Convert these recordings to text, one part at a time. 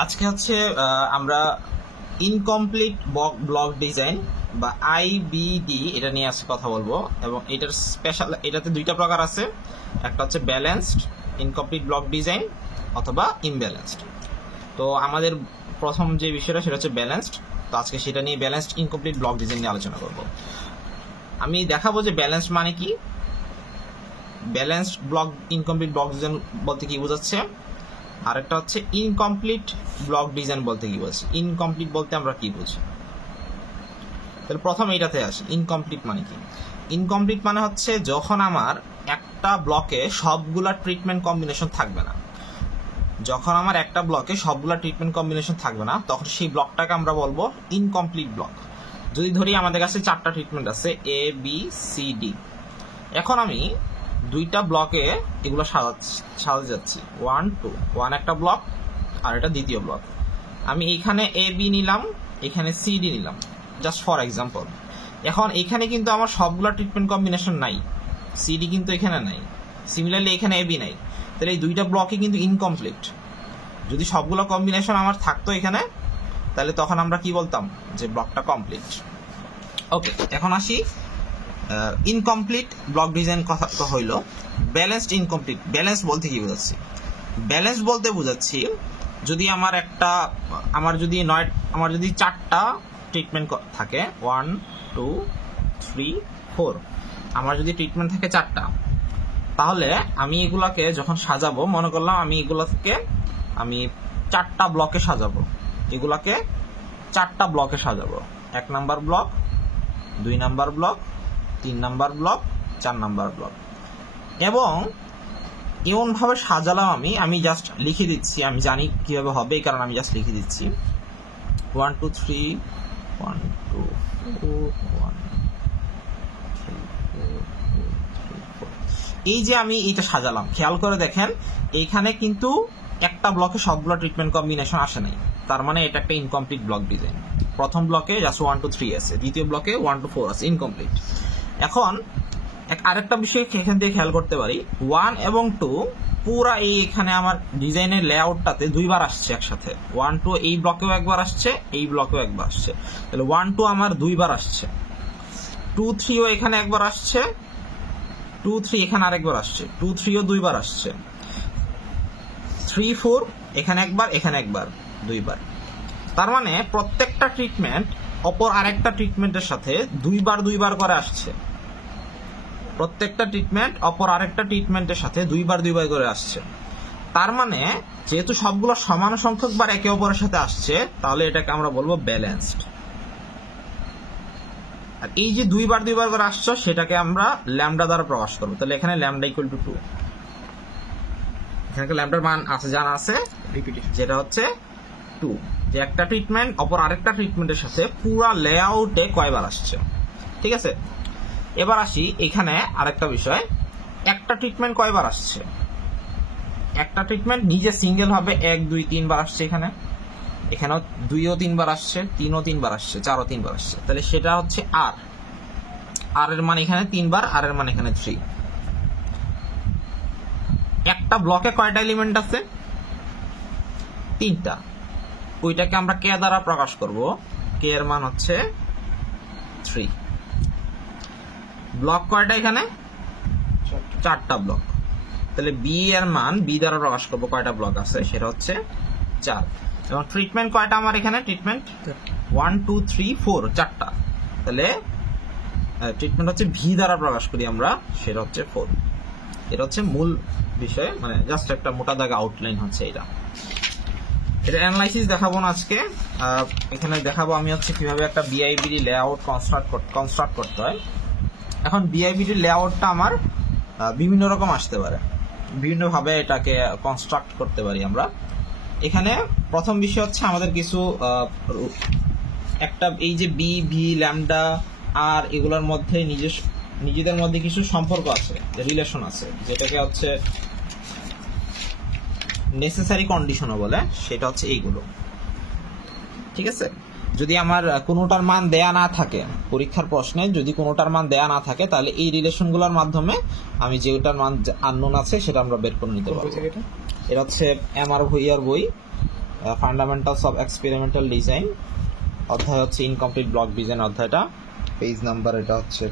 আজকে হচ্ছে আমরা ইনকমপ্লিট ব্লক ডিজাইন বা আইবিডি এটা নিয়ে আজকে কথা বলবো। এবং এটার স্পেশাল, এটাতে দুইটা প্রকার আছে, একটা হচ্ছে ব্যালেন্সড ইনকমপ্লিট ব্লক ডিজাইন অথবা ইমব্যালেন্সড। তো আমাদের প্রথম যে বিষয়টা সেটা হচ্ছে ব্যালেন্সড। তো আজকে সেটা নিয়ে ব্যালেন্সড ইনকমপ্লিট ব্লক ডিজাইন নিয়ে আলোচনা করব। আমি দেখাবো যে ব্যালেন্সড মানে কি, balanced block incomplete block design বলতে কি বোঝাচ্ছে, আর একটা হচ্ছে ইনকমপ্লিট ব্লক ডিজাইন বলতে কি বোঝাচ্ছে। ইনকমপ্লিট বলতে আমরা কি বুঝি, তাহলে প্রথম এইটাতে আসি। ইনকমপ্লিট মানে কি? ইনকমপ্লিট মানে হচ্ছে যখন আমার একটা ব্লকে সবগুলা ট্রিটমেন্ট কম্বিনেশন থাকবে না। যখন আমার একটা ব্লকে সবগুলা ট্রিটমেন্ট কম্বিনেশন থাকবে না, তখন সেই ব্লকটাকে আমরা বলবো ইনকমপ্লিট ব্লক। যদি ধরি আমাদের কাছে 4টা ট্রিটমেন্ট আছে, এ বি সি ডি। এখন আমি দুইটা ব্লকে এগুলো সাজাতে যাচ্ছি, 1 2, 1 একটা ব্লক আর এটা দ্বিতীয় ব্লক। আমি এখানে এ বি নিলাম, এখানে সি ডি নিলাম, জাস্ট ফর এক্সাম্পল। এখন এখানে কিন্তু আমার সবগুলো ট্রিটমেন্ট কম্বিনেশন নাই, সিডি কিন্তু এখানে নাই, সিমিলারলি এখানে এ বি নাই, তাহলে এই দুইটা ব্লকই কিন্তু ইনকমপ্লিট। যদি সবগুলো কম্বিনেশন আমার থাকতো এখানে, তাহলে তখন আমরা কি বলতাম যে ব্লকটা কমপ্লিট। ওকে, এখন আসি ইনকমপ্লিট ব্লক ডিজাইন কথা তো হইলো। ব্যালেন্সড ইনকমপ্লিট, ব্যালেন্স বলতে কি বোঝাচ্ছি? ব্যালেন্স বলতে বোঝাচ্ছি যদি আমার যদি 4টা ট্রিটমেন্ট থাকে, 1 2 3 4, আমার যদি ট্রিটমেন্ট থাকে 4টা, তাহলে আমি এগুলাকে যখন সাজাবো, মনে করলাম আমি এগুলাকে 4টা ব্লকে সাজাবো, এগুলাকে 4টা ব্লকে সাজাবো। 1 number block, 2 number block, 3 number block, 4 number block. এবং এমন ভাবে সাজালাম আমি জাস্ট লিখে দিচ্ছি, আমি জানি কিভাবে হবে এই কারণে আমি জাস্ট লিখে দিচ্ছি 1 2 3 1 2 4 1 3 4 3 4। এই যে আমি এইটা সাজালাম, খেয়াল করে দেখেন এইখানে কিন্তু একটা ব্লকে সবগুলো ট্রিটমেন্ট কম্বিনেশন আসে নাই, তার মানে এটা একটা ইনকমপ্লিট ব্লক ডিজাইন। প্রথম ব্লকে জাস্ট 1 2 3 আছে, দ্বিতীয় ব্লকে 1 2 4 আছে, ইনকমপ্লিট। এখন আরেকটা বিষয় এখান থেকে খেয়াল করতে পারি, 1 এবং 2 পুরা এই এখানে আমার ডিজাইনের লেআউটটাতে দুইবার আসছে একসাথে। 1 2 এই ব্লকেও একবার আসছে, এই ব্লকেও একবার আসছে, তাহলে 1 2 আমার দুইবার আসছে। 2 3 ও এখানে একবার আসছে, 2 3 এখানে আরেকবার আসছে, 2 3 ও দুইবার আসছে, 3 4 এখানে একবার, এখানে একবার, দুইবার। তার মানে প্রত্যেকটা ট্রিটমেন্ট অপর আরেকটা ট্রিটমেন্টের সাথে দুইবার করে আসছে। প্রত্যেকটা ট্রিটমেন্ট অপর আরেকটা ট্রিটমেন্টের সাথে দুইবার করে আসছে। তার মানে যেহেতু সবগুলো সমান সংখ্যক বার একে অপরের সাথে আসছে, তাহলে এটাকে আমরা বলবো ব্যালেন্সড। আর এই যে দুইবার করে আসছে, সেটাকে আমরা ল্যামডা দ্বারা প্রকাশ করবো। তাহলে এখানে ল্যামডা ইকুয়াল টু 2, এখানে ল্যামডার মান আছে, জানা আছে, যেটা হচ্ছে 2, যে একটা ট্রিটমেন্ট অপর আরেকটা ট্রিটমেন্টের সাথে পুরা লেআউটে কয়বার আসছে। ঠিক আছে, এবার আসি এখানে আরেকটা বিষয়, একটা ট্রিটমেন্ট কয়বার আসছে। একটা ট্রিটমেন্ট নিজে সিঙ্গেল ভাবে 1 2 3 বার আসছে, এখানেও 2 ও 3 বার আসছে, 3 ও 3 বার আসছে, 4 ও 3 বার আসছে, তাহলে সেটা হচ্ছে আর এর মান এখানে 3 বার, আর এর মান এখানে 3। একটা ব্লকে কয়টা এলিমেন্ট আছে? 3টা। ওইটাকে আমরা কে দ্বারা প্রকাশ করব, কে এর মান হচ্ছে 3। ব্লক কয়টা এখানে? 4টা ব্লক। তাহলে বি এর মান বি দ্বারা প্রকাশ করবো, কয়টা ব্লক আছে সেটা হচ্ছে 4। এবং ট্রিটমেন্ট কয়টা আমার এখানে? ট্রিটমেন্ট 1 2 3 4, 4টা। তাহলে ট্রিটমেন্ট হচ্ছে ভি দ্বারা প্রকাশ করি আমরা, সেটা হচ্ছে 4। এটা হচ্ছে মূল বিষয়, মানে জাস্ট একটা মোটা দাগে আউটলাইন হচ্ছে এটা অ্যানালাইসিস দেখাবো না আজকে। এখানে দেখাবো আমি হচ্ছে কিভাবে একটা বিআইবিডি লেআউট কনস্ট্রাক্ট করতে হয়। এখন বিআইবিডি লেআউটটা আমার বিভিন্ন রকম আসতে পারে, বিভিন্ন ভাবে এটাকে কনস্ট্রাক্ট করতে পারি আমরা। এখানে প্রথম বিষয় হচ্ছে আমাদের কিছু একটা এই যে বি ভি ল্যামডা আর এগুলোর মধ্যে নিজেদের মধ্যে কিছু সম্পর্ক আছে, রিলেশন আছে, যেটাকে হচ্ছে নেসেসারি কন্ডিশনও বলে, সেটা হচ্ছে এইগুলো। ঠিক আছে, যদি আমার কোনোটার মান দেয়া না থাকে, পরীক্ষার প্রশ্নে যদি কোনোটার মান দেয়া না থাকে, তাহলে এই রিলেশনগুলোর মাধ্যমে আমি যেটার মান আননোন আছে সেটা আমরা বের করে নিতে পারবো। এটা হচ্ছে এমআর ভুইয়ার বই, ফান্ডামেন্টালস অফ এক্সপেরিমেন্টাল ডিজাইন, অধ্যায় হচ্ছে ইনকমপ্লিট ব্লক ডিজাইন অধ্যায়টা, পেজ নাম্বার এটা হচ্ছে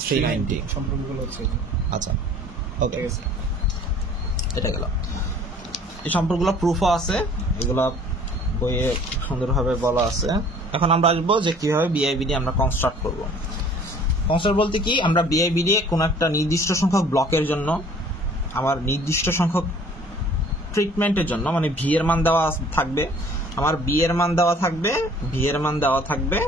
390 সম্পর্কগুলো হচ্ছে। আচ্ছা ওকে, এটা গেল। এই সম্পর্কগুলো প্রুফও আছে, এগুলো বইয়ে সুন্দরভাবে বলা আছে। এখন আমরা আসবো যে কিভাবে বিআইবিডি আমরা কনস্ট্রাক্ট করব। কনস্ট্রাক্ট বলতে কি, আমরা বিআইবিডি কোনো একটা নির্দিষ্ট সংখ্যক ব্লকের জন্য, আমার নির্দিষ্ট সংখ্যক ট্রিটমেন্টের জন্য, মানে ভি এর মান দেওয়া থাকবে, আমার বি এর মান দেওয়া থাকবে, ভি এর মান দেওয়া থাকবে,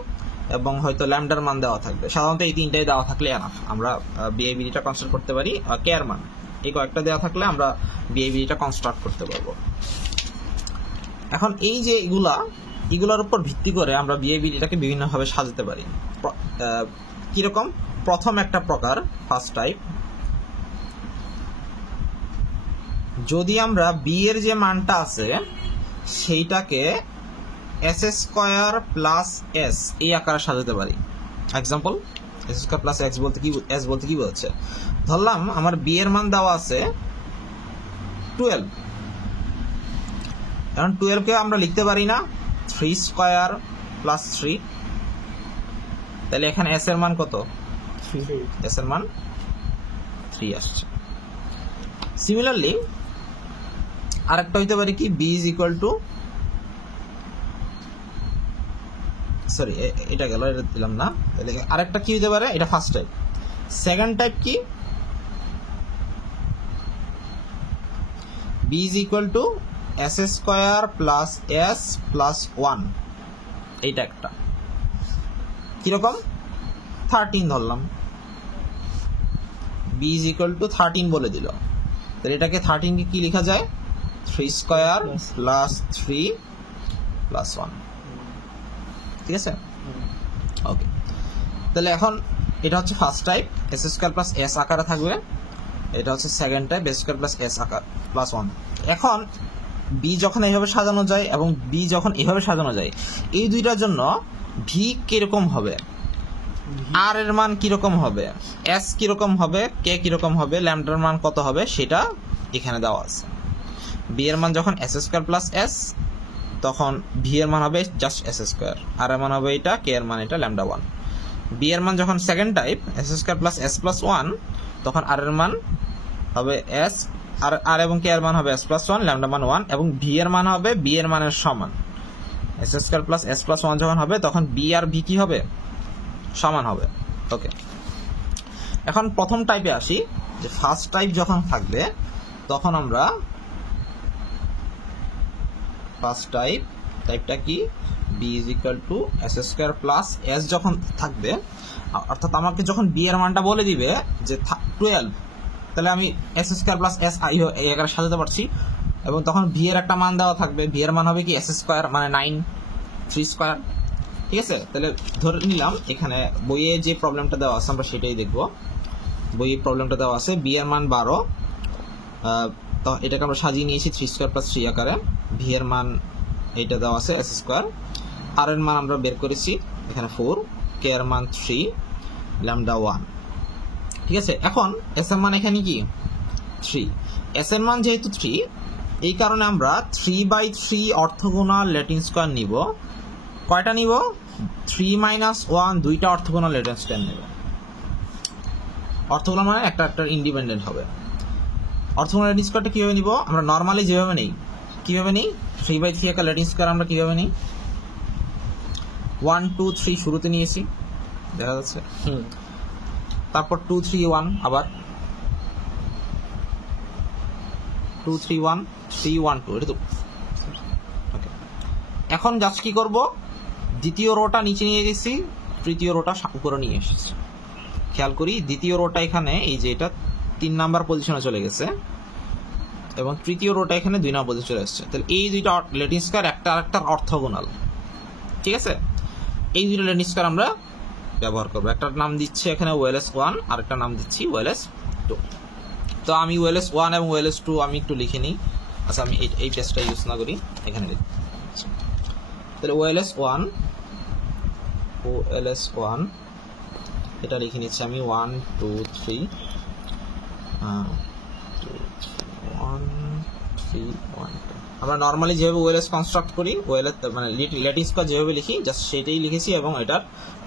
এবং হয়তো ল্যামডার মান দেওয়া থাকবে। সাধারণত এই তিনটাই দেওয়া থাকলে এনাফ, আমরা বিআইবিডিটা কনস্ট্রাক্ট করতে পারি। কে এর মান, এই কয়েকটা দেওয়া থাকলে আমরা বিআইবিডিটা কনস্ট্রাক্ট করতে পারবো। এখন এই যে এগুলোর উপর ভিত্তি করে আমরা বিআইবিডিটাকে বিভিন্নভাবে সাজাতে পারি। কিরকম? প্রথম একটা প্রকার, ফার্স্ট টাইপ, যদি আমরা বি এর যে মানটা আছে সেইটাকে এস স্কয়ার প্লাস এস এই আকারে সাজাতে পারি। Example, S square plus x বলতে কি, এস বলতে কি বলছে, ধরলাম আমার বি এর মান দেওয়া আছে 12, এখন 12 কে আমরা লিখতে পারি না 3 স্কয়ার প্লাস 3, তাহলে এখানে এস এর মান কত? এস এর মান 3 আসছে। সিমিলারলি আরেকটা হইতে পারে কি, B is equal to, sorry এটা গেল, এটা দিলাম না, তাহলে আরেকটা কি হইতে পারে, এটা ফার্স্ট টাইপ। সেকেন্ড টাইপ কি, B is equal to S square plus S plus 1, এইটা একটা। কিরকম? 13 ধরলাম, বি ইজ ইকুয়াল টু 13 বলে দিল, তাহলে এটাকে 13 কে কি লেখা যায়, 3 স্কয়ার প্লাস 3 প্লাস 1, ঠিক আছে? ওকে, তাহলে এখন এটা হচ্ছে first type, S square plus S আকারে থাকবে। এটা হচ্ছে second type, S square plus S আকার প্লাস 1। এখন বি যখন এইভাবে সাজানো যায় এবং বি যখন এইভাবে সাজানো যায়, এই দুইটার জন্য ভি কিরকম হবে, আর এর মান কিরকম হবে, এস কিরকম হবে, কে কিরকম হবে, ল্যামডার মান কত হবে, সেটা এখানে দেওয়া আছে। বি এর মান যখন এস স্কয়ার প্লাস এস, তখন ভি এর মান হবে জাস্ট এস স্কয়ার, আর এর মান হবে এটা, কে এর মান এটা ল্যামডা 1। বি এর মান যখন second type, S square plus S plus 1, তখন আর এর মান হবে এস, আর এবং কে এর মান হবে এস প্লাস 1, ল্যামডা মান 1, এবং ভি এর মান হবে বি এর মানের সমান। S square plus S plus 1 যখন হবে, তখন বি আর ভি কি হবে, সমান হবে। ওকে, এখন প্রথম টাইপে আসি, যে ফার্স্ট টাইপ যখন থাকবে, তখন আমরা ফার্স্ট টাইপটা কি, B is equal to S square plus S যখন থাকবে, অর্থাৎ আমাকে যখন বি এর মানটা বলে দিবে যে 12, তাহলে আমি S square plus S I এই আকারে সাজাতে পারছি, এবং তখন ভি এর একটা মান দেওয়া থাকবে, ভি এর মান হবে কি এস স্কয়ার মানে 9, 3 স্কয়ার, ঠিক আছে? তাহলে ধরে নিলাম এখানে বইয়ে যে প্রবলেমটা দেওয়া আছে আমরা সেটাই দেখব। বইয়ে প্রবলেমটা দেওয়া আছে, বি এর মান 12, তো এটাকে আমরা সাজিয়ে নিয়েছি 3 স্কয়ার প্লাস 3 আকারে। ভি এর মান এইটা দেওয়া আছে এস স্কয়ার, আর এর মান আমরা বের করেছি এখানে 4, কে এর মান 3, ল্যামডা 1, ঠিক আছে? এখন এস এর মান এখানে কি 3, এস এর মান যেহেতু 3, এই কারণে আমরা 3/3 অর্থগোনাল ল্যাটিন স্কয়ার নিব। কয়টা নিব? 3 - 1, দুইটা অর্থগোনাল ল্যাটিন স্কয়ার নেব। অর্থগোনাল মানে একটা ইন্ডিপেন্ডেন্ট হবে। অর্থগোনাল ল্যাটিন স্কয়ারটা কিভাবে নিব? আমরা নরমালি যেভাবে নেই, কিভাবে নেই, 3/3 একটা ল্যাটিন স্কয়ার আমরা কিভাবে নিই, 1 2 3 শুরুতে নিয়েছি, দেখা যাচ্ছে, তারপর 2 3 1, আবার 2 3 1 3 1 2, এটা তো ওকে। এখন জাস্ট কি করব, দ্বিতীয় রোটা নিচে নিয়ে গেছি, তৃতীয় রোটা উপরে নিয়ে এসেছি। খেয়াল করি, দ্বিতীয় রোটা এখানে এই যে এটা 3 নাম্বার পজিশনে চলে গেছে, এবং তৃতীয় রোটা এখানে 2 নাম্বার পজিশনে চলে আসছে। তাহলে এই দুইটা ল্যাটিন স্কয়ার একটা আরেকটার অর্থগোনাল, ঠিক আছে? এই দুইটা ল্যাটিন স্কয়ার আমরা ব্যবহার করবো। একটার নাম দিচ্ছি এখানে ওয়েলএস 1, আর একটা নাম দিচ্ছি ওয়েলএস 2। তো আমি ওয়েলএস 1 এবং ওয়েলএস 2 আমি একটু লিখে নিই। আচ্ছা, আমি এই পেজটা ইউজ না করি, এখানে লিখি। তাহলে ওয়েলএস 1 এটা লিখে নিচ্ছি আমি 1 2 3 1 আমরা নর্মালি যেভাবে ওএলএস কনস্ট্রাক্ট করি, ওএলএস মানে ল্যাটিন স্কোয়ার যেভাবে লিখি জাস্ট সেটাই লিখেছি, এবং এটার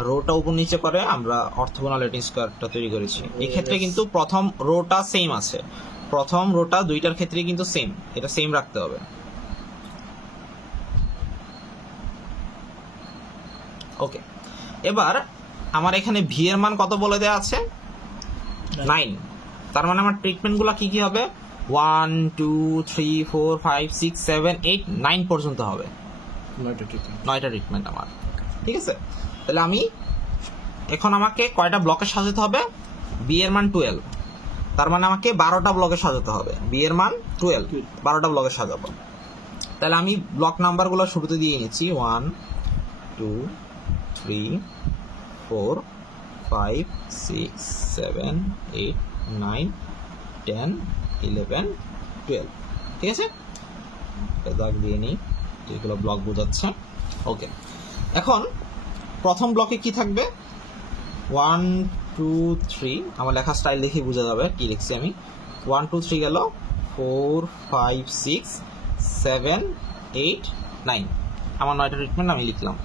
রোটা উপর নিচে করে আমরা অর্থগোনাল ল্যাটিন স্কোয়ারটা তৈরি করেছি। এই ক্ষেত্রে কিন্তু প্রথম রোটা সেম আছে, প্রথম রোটা দুইটার ক্ষেত্রে কিন্তু সেম, এটা সেম রাখতে হবে। ওকে, এবার আমার এখানে ভি এর মান কত বলে দেওয়া আছে? 9। তার মানে আমার ট্রিটমেন্টগুলো কি কি হবে? 1 2 3 4 5 6 7 8 9 পর্যন্ত হবে। 9টা ট্রিটমেন্ট আমার, ঠিক আছে। তাহলে আমি এখন আমাকে কয়টা ব্লকে সাজাতে হবে? বি এর মান 12, তার মানে আমাকে 12টা ব্লকে সাজাতে হবে। বি এর মান 12, 12টা ব্লকে সাজাবো। তাহলে আমি ব্লক নাম্বারগুলো শুরুতে দিয়ে নিচ্ছি 1 2 3 4 5 6 7 8 9 10 11 12, ঠিক আছে। দাগ দিয়ে নিই, যেগুলো ব্লক বোঝাচ্ছে। ওকে, এখন প্রথম ব্লকে কি থাকবে? 1 2 3, আমার লেখা স্টাইল দেখে বোঝা যাবে কি লিখছি আমি। 1 2 3 গেল, 4 5 6 7 8 9, আমার 9টা ট্রিটমেন্ট আমি লিখলাম।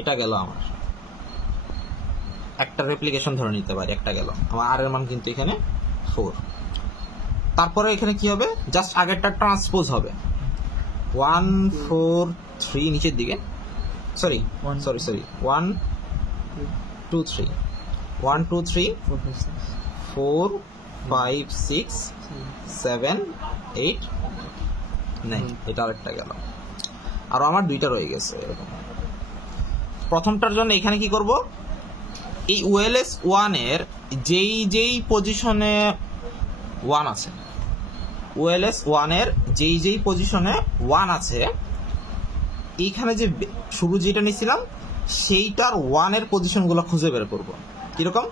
এটা গেল আমার একটা রেপ্লিকেশন ধরে নিতে পারি, একটা গেল আমার। আর এর মান কিন্তু এখানে 4। তারপরে এখানে কি হবে? জাস্ট আগেরটা ট্রান্সপোজ হবে। 1 4 3 নিচের দিকে, সরি 1 2 3 1 2 3 4 5 6 7 8 9, এটা আরেকটা গেল। আর আমার দুইটা রয়ে গেছে এরকম। প্রথমটার জন্য এখানে কি করব? এই ওএলএস 1 এর যেই পজিশনে 1 আছে, ওএলএস 1 এর যেই পজিশনে 1 আছে, এইখানে যে শুরু যেটা নিয়েছিলাম সেইটার 1 এর পজিশনগুলো খুঁজে বের করব। কিরকম?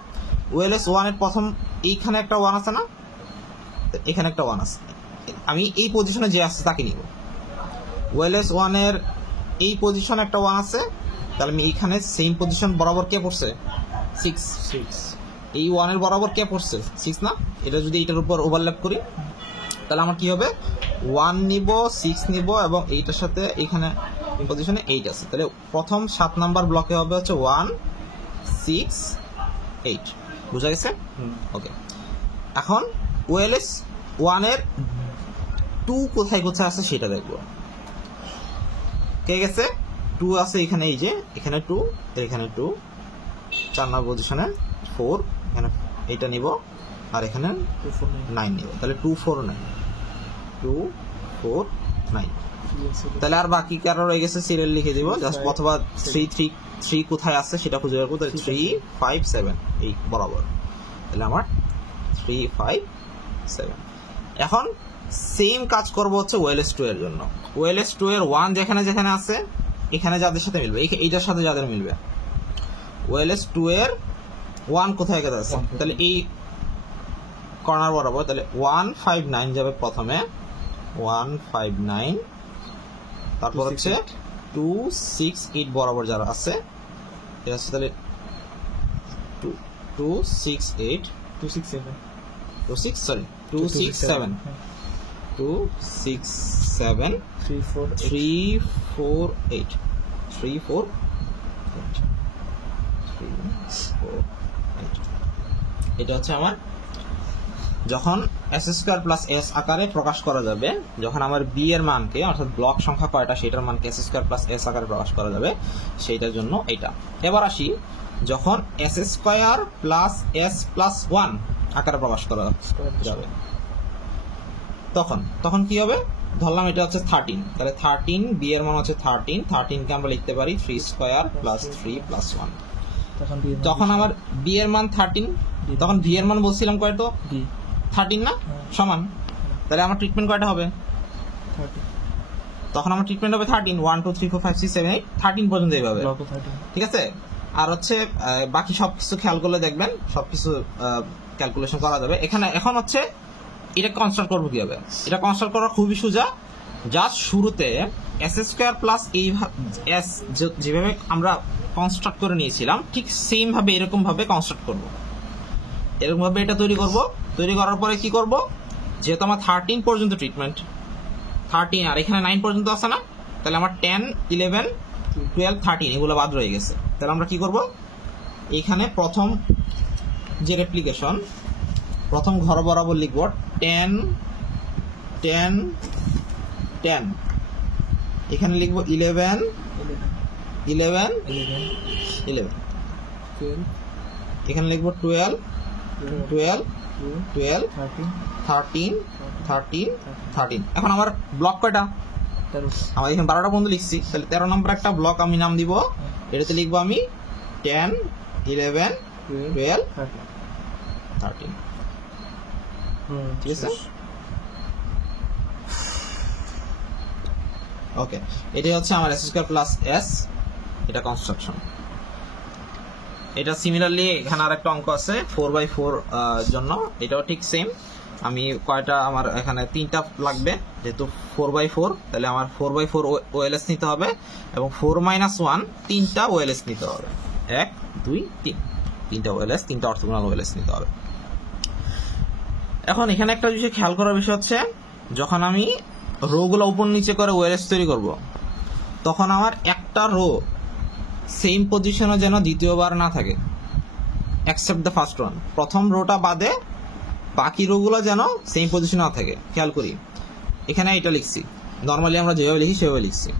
ওএলএস 1 এর প্রথম এইখানে একটা 1 আছে না, এখানে একটা 1 আছে, আমি এই পজিশনে যে আছে তাকে নিব। ওএলএস 1 এর এই পজিশনে একটা 1 আছে, তাহলে আমি এইখানে সেম পজিশন বরাবর কে পড়ছে? 6। এই 1 এর বরাবর কে পড়ছে? 6 না? এটা যদি এটার উপর ওভারল্যাপ করি তাহলে আমার কি হবে? 1 নিব, 6 নিব, এবং এইটার সাথে এখানে পজিশনে 8 আছে। তাহলে প্রথম 7 নাম্বার ব্লকে হবে হচ্ছে 1 6 8। বুঝা গেছে? ওকে, এখন ওএলএস 1 এর 2 কোথায় কোথায় আছে সেটা দেখবো। কে গেছে? 2 আছে এখানে, এই যে এখানে 2, এখানে 2, 4 নম্বর পজিশনে 4, এখানে এইটা নিব, আর এখানে 9 নিব। তাহলে 2 4 9 2 4 9। তাহলে আর বাকি কারো রয়ে গেছে সিরিয়াল লিখে দিব জাস্ট, অথবা 3 3 3 কোথায় আছে সেটা খুঁজে বের করব। 3 5 7 এই বরাবর, তাহলে আমার 3 5 7। এখন সেম কাজ করব হচ্ছে ওএলএস 2 এর জন্য। ওএলএস 2 এর 1 যেখানে যেখানে আছে এখানে যাদের সাথে মিলবে, এইটার সাথে যাদের মিলবে। ওএলএস 2 এর 1 কোথায় গেছে আছে, তাহলে এই কর্নার বরাবর, তাহলে 1 5 9 যাবে প্রথমে, 1 5 9, তারপর হচ্ছে 2 6 8 বরাবর যারা আছে এটা আছে, তাহলে 2 6 8 2 6 7 2 6 সরি 2 6 7 2 6 7 3 4 8 3 4 8। এটা হচ্ছে আমার যখন এস স্কোয়ার প্লাস এস আকারে প্রকাশ করা যাবে, যখন আমার বি এর মানকে, অর্থাৎ ব্লক সংখ্যা কয়টা সেটার মানকে এস স্কোয়ার প্লাস এস আকারে প্রকাশ করা যাবে, সেইটার জন্য এটা। এবার আসি যখন S square plus S plus 1 আকারে প্রকাশ করা যাবে, তখন কি হবে? ধরলাম এটা হচ্ছে 13, তাহলে 13 বি এর মান হচ্ছে 13 কে আমরা লিখতে পারি 3 স্কোয়ার প্লাস 3 প্লাস 1। তখন আমার বি এর মান 13, তখন ভি এর মান বলছিলাম কয়টা? 13 না? সমান, তাহলে আমার ট্রিটমেন্ট কয়টা হবে? তখন আমার ট্রিটমেন্ট হবে 13, 1 2 3 4 5 6 7 8 13 পর্যন্ত এইভাবে, ঠিক আছে। আর হচ্ছে বাকি সবকিছু খেয়াল করলে দেখবেন সবকিছু ক্যালকুলেশন করা যাবে এখানে। এখন হচ্ছে এটা কনস্ট্রাক্ট করবো কিভাবে? এটা কনস্ট্রাক্ট করা খুবই সোজা। জাস্ট শুরুতে এস স্কোয়ার প্লাস এই এস যেভাবে আমরা কনস্ট্রাক্ট করে নিয়েছিলাম ঠিক সেম ভাবে এরকম ভাবে কনস্ট্রাক্ট করব, এরকম ভাবে এটা তৈরি করব। তৈরি করার পরে কি করব? যেহেতু আমার 13 পর্যন্ত ট্রিটমেন্ট, 13 আর এখানে 9 পর্যন্ত আছে না, তাহলে আমার 10 11 12 13 এগুলো বাদ রয়ে গেছে। তাহলে আমরা কি করব, এইখানে প্রথম যে রেপ্লিকেশন, প্রথম ঘর বরাবর লিখব 10 10 10, এখানে লিখব 11 11 11, এখানে লিখব 12 12 12 13 13 13। এখন আমার ব্লক কয়টা, আমার এখানে 12টা পর্যন্ত লিখছি, তাহলে 13 নম্বর একটা ব্লক আমি নাম দিব, এটাতে লিখবো আমি 10 11 12 13। ঠিক আছে, ওকে। এটাই হচ্ছে আমার s² প্লাস s, এটা কনস্ট্রাকশন। এটা সিমিলারলি এখানে আরেকটা অঙ্ক আছে 4/4 জন্য, এটাও ঠিক সেম। আমি কয়টা, আমার এখানে 3টা লাগবে, যেহেতু 4/4, তাহলে আমার 4/4 OLS নিতে হবে এবং 4 - 1 3টা OLS নিতে হবে, 1 2 3 3টা OLS, 3টা অর্থোগোনাল OLS নিতে হবে। এখন এখানে একটা বিষয় খেয়াল করার বিষয় হচ্ছে, যখন আমি রো গুলো উপর নিচে করে OLS তৈরি করব, তখন আমার একটা রো সেম পজিশনে যেন দ্বিতীয়বার না থাকে, এক্সেপ্ট দ্য ফার্স্ট ওয়ান। প্রথম রোটা বাদে বাকি রোগুলো যেন সেম পজিশনে না থাকে। খেয়াল করি, এখানে এটা লিখছি, নর্মালি আমরা যেভাবে লিখি সেভাবে লিখছি,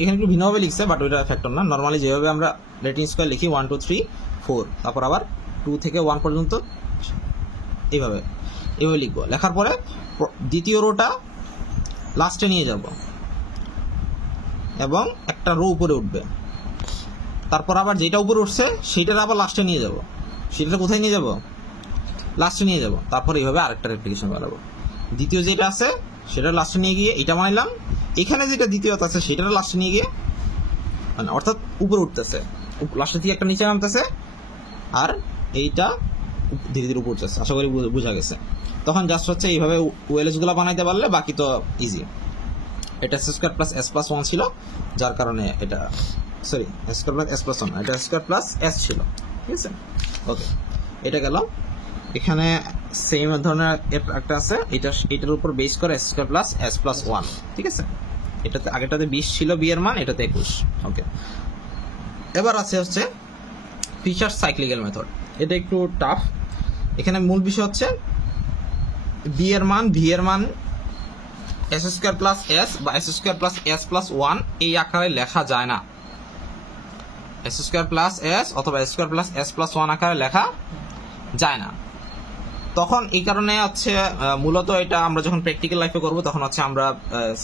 এখানে একটু ভিন্নভাবে লিখছে, বাট ওইটা ফ্যাক্টর না। নর্মালি যেভাবে আমরা রেটিং স্কোয়ার লিখি 1 2 3 4, তারপর আবার 2 থেকে 1 পর্যন্ত এইভাবে লিখবো। লেখার পরে দ্বিতীয় রোটা লাস্টে নিয়ে যাব এবং একটা রো উপরে উঠবে, তারপর আবার যেটা উপরে উঠছে সেটার আবার লাস্টে নিয়ে যাব। সেটা কোথায় নিয়ে যাব, লাস্টে নিয়ে যাব। তারপর এইভাবে আরেকটা রেপ্লিকেশন বানাবো, দ্বিতীয় যেটা আছে সেটা লাস্টে নিয়ে গিয়ে এটা বানাইলাম, এখানে যেটা দ্বিতীয়ত আছে সেটা লাস্টে নিয়ে গিয়ে, মানে অর্থাৎ উপরে উঠতেছে, লাস্টে থেকে একটা নিচে নামতেছে, আর এইটা ধীরে ধীরে উপর উঠতেছে। আশা করি বোঝা গেছে। তখন জাস্ট হচ্ছে এইভাবে ওএলএস গুলো বানাইতে পারলে বাকি তো ইজি। এটা s² প্লাস s প্লাস 1 ছিল, যার কারণে এটা, sorry s² plus s plus 1, এটা s² প্লাস s ছিল। ঠিক আছে, ওকে। এটা গেল। এখানে সেম ধরনের একটা আছে, এটার উপর বেস করে s² প্লাস s প্লাস 1। ঠিক আছে, এটাতে আগেটাতে 20 ছিল বি এর মান, এটাতে 21। ওকে, এবার আছে হচ্ছে ফিশার সাইক্লিক্যাল মেথড। এটা একটু টাফ। এখানে মূল বিষয় হচ্ছে বি এর মান, ভি এর মান s² প্লাস s বা s² প্লাস s প্লাস 1 এই আকারে লেখা যায় না। s² প্লাস s অথবা s² প্লাস s প্লাস 1 আকারে লেখা যায় না। তখন এই কারণে হচ্ছে মূলত এটা আমরা যখন প্র্যাকটিক্যাল লাইফে করব, তখন হচ্ছে আমরা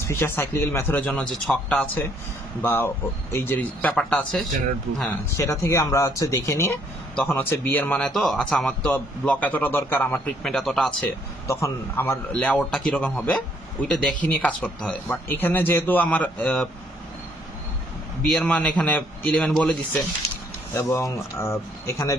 ফিশার সাইক্লিক্যাল মেথডের জন্য যে ছকটা আছে বা এই যে পেপারটা আছে, হ্যাঁ, সেটা থেকে আমরা হচ্ছে দেখে নিয়ে, তখন হচ্ছে বি এর মানে তো আচ্ছা আমার তো ব্লক এতটা দরকার, আমার ট্রিটমেন্ট এতটা আছে, তখন আমার লেআউটটা কিরকম হবে ওইটা দেখে নিয়ে কাজ করতে হয়। বাট এখানে যেহেতু আমার বি এর মান এখানে 11 বলে দিচ্ছে এবং এখানে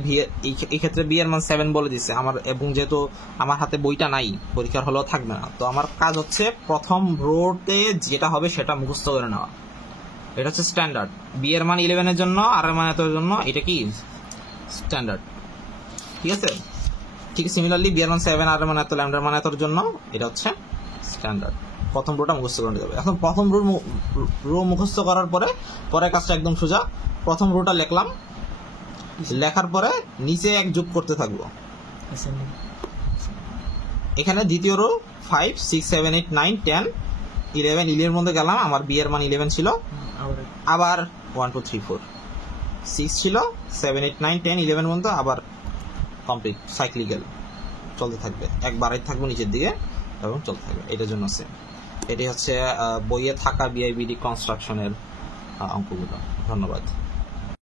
এই ক্ষেত্রে বি এর মান 7 বলে দিচ্ছে আমার, এবং যেহেতু আমার হাতে বইটা নাই, পরীক্ষার হলেও থাকবে না, তো আমার কাজ হচ্ছে প্রথম রোতে যেটা হবে সেটা মুখস্থ করে নেওয়া। এটা হচ্ছে স্ট্যান্ডার্ড। বি এর মান 11 এর জন্য, আর এর মান এর জন্য, এটা কি স্ট্যান্ডার্ড। ঠিক আছে, ঠিক সিমিলারলি বি এর মান 7, আর এর মান এত, ল্যামডার মান এতর জন্য এটা হচ্ছে স্ট্যান্ডার্ড। প্রথম রোটা মুখস্থ করে নিতে হবে। এখন প্রথম রো মুখস্থ করার পরে পরের কাজটা একদম সোজা। প্রথম রোটা লিখলাম, লেখার পরে নিচে এক যোগ করতে থাকবো। এখানে দ্বিতীয় রো 5 6 7 8 9 10 11 11 মধ্যে গেলাম, আমার বি এর মান 11 ছিল, আবার 1 2 3 4 6 ছিল, 7 8 9 10 11 মধ্যে আবার কমপ্লিট সাইক্লিক্যাল চলতে থাকবে, একবারই থাকবো নিচের দিকে এবং চলতে থাকবে। এটার জন্য সেম। এটি হচ্ছে বইয়ে থাকা বিআইবিডি কনস্ট্রাকশনের অঙ্কগুলো। ধন্যবাদ।